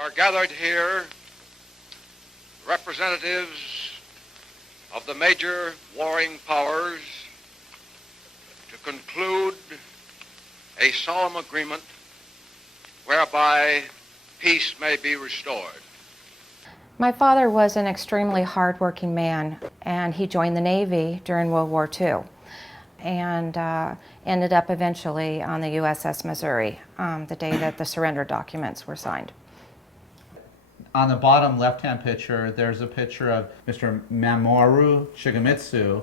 are gathered here representatives of the major warring powers to conclude a solemn agreement whereby peace may be restored. My father was an extremely hardworking man, and he joined the Navy during World War II and ended up eventually on the USS Missouri the day that the surrender documents were signed. On the bottom left-hand picture, there's a picture of Mr. Mamoru Shigemitsu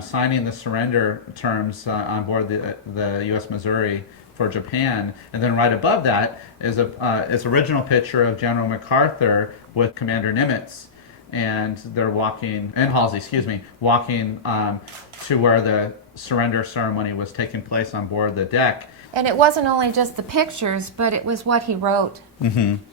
signing the surrender terms on board the U.S. Missouri for Japan. And then right above that is its original picture of General MacArthur with Commander Nimitz. And they're walking, and Halsey, excuse me, walking to where the surrender ceremony was taking place on board the deck. And it wasn't only just the pictures, but it was what he wrote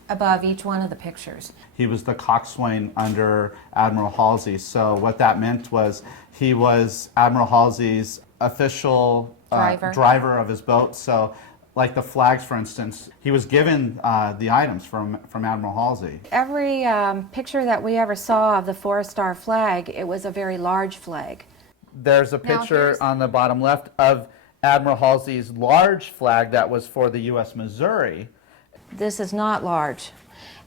above each one of the pictures. He was the coxswain under Admiral Halsey. So what that meant was he was Admiral Halsey's official driver of his boat. So like the flags, for instance, he was given the items from Admiral Halsey. Every picture that we ever saw of the four-star flag, it was a very large flag. There's a picture on the bottom left of Admiral Halsey's large flag that was for the U.S. Missouri. This is not large,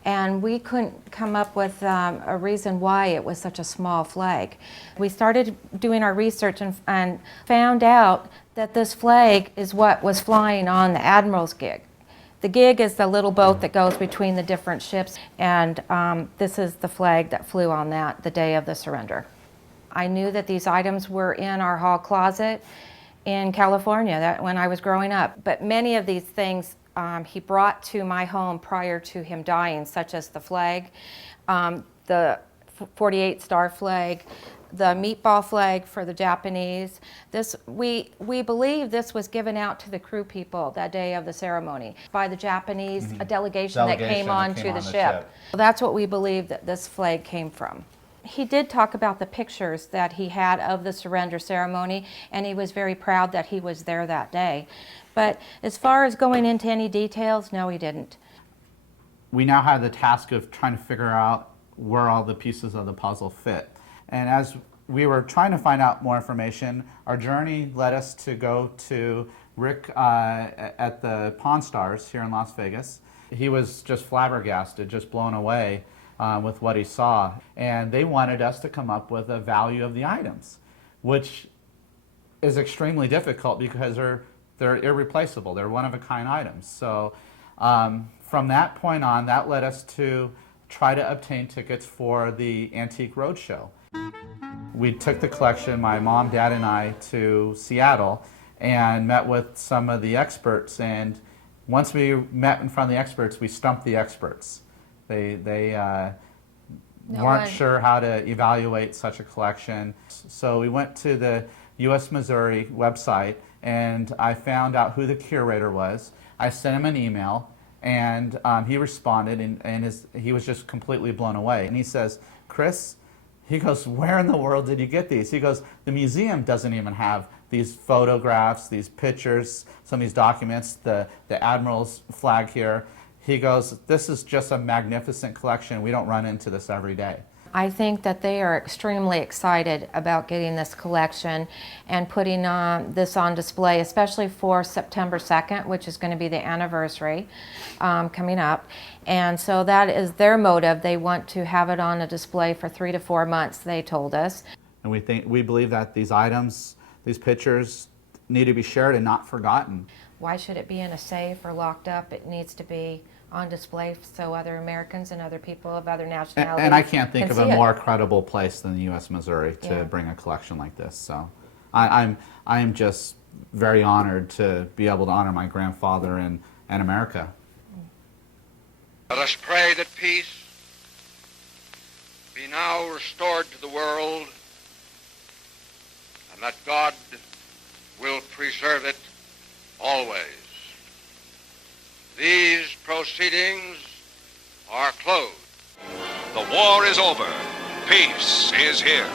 and we couldn't come up with a reason why it was such a small flag. We started doing our research and found out that this flag is what was flying on the Admiral's gig. The gig is the little boat that goes between the different ships, and this is the flag that flew on that the day of the surrender. I knew that these items were in our hall closet in California when I was growing up, but many of these things he brought to my home prior to him dying, such as the flag, the 48-star flag, the meatball flag for the Japanese. We believe this was given out to the crew people that day of the ceremony by the Japanese, a delegation that came onto the ship. That's what we believe that this flag came from. He did talk about the pictures that he had of the surrender ceremony, and he was very proud that he was there that day. But as far as going into any details, no, he didn't. We now have the task of trying to figure out where all the pieces of the puzzle fit. And as we were trying to find out more information, our journey led us to go to Rick at the Pawn Stars here in Las Vegas. He was just flabbergasted, just blown away with what he saw. And they wanted us to come up with a value of the items, which is extremely difficult because they're irreplaceable. They're one-of-a-kind items. So from that point on, that led us to try to obtain tickets for the Antique Roadshow. We took the collection, my mom, dad, and I, to Seattle and met with some of the experts. And once we met in front of the experts, we stumped the experts. They weren't sure how to evaluate such a collection. So we went to the U.S. Missouri website, and I found out who the curator was. I sent him an email, and he responded, and he was just completely blown away. And he says, "Chris," he goes, "where in the world did you get these?" He goes, "The museum doesn't even have these photographs, these pictures, some of these documents, the Admiral's flag here." He goes, "This is just a magnificent collection. We don't run into this every day." I think that they are extremely excited about getting this collection and putting this on display, especially for September 2nd, which is going to be the anniversary coming up. And so that is their motive. They want to have it on a display for 3 to 4 months, they told us. And we believe that these items, these pictures, need to be shared and not forgotten. Why should it be in a safe or locked up? It needs to be on display so other Americans and other people of other nationalities and I can't think of a see more it. Credible place than the U.S. Missouri to bring a collection like this. So I am just very honored to be able to honor my grandfather and America. Let us pray that peace be now restored to the world, and that God will preserve it always. These proceedings are closed. The war is over. Peace is here.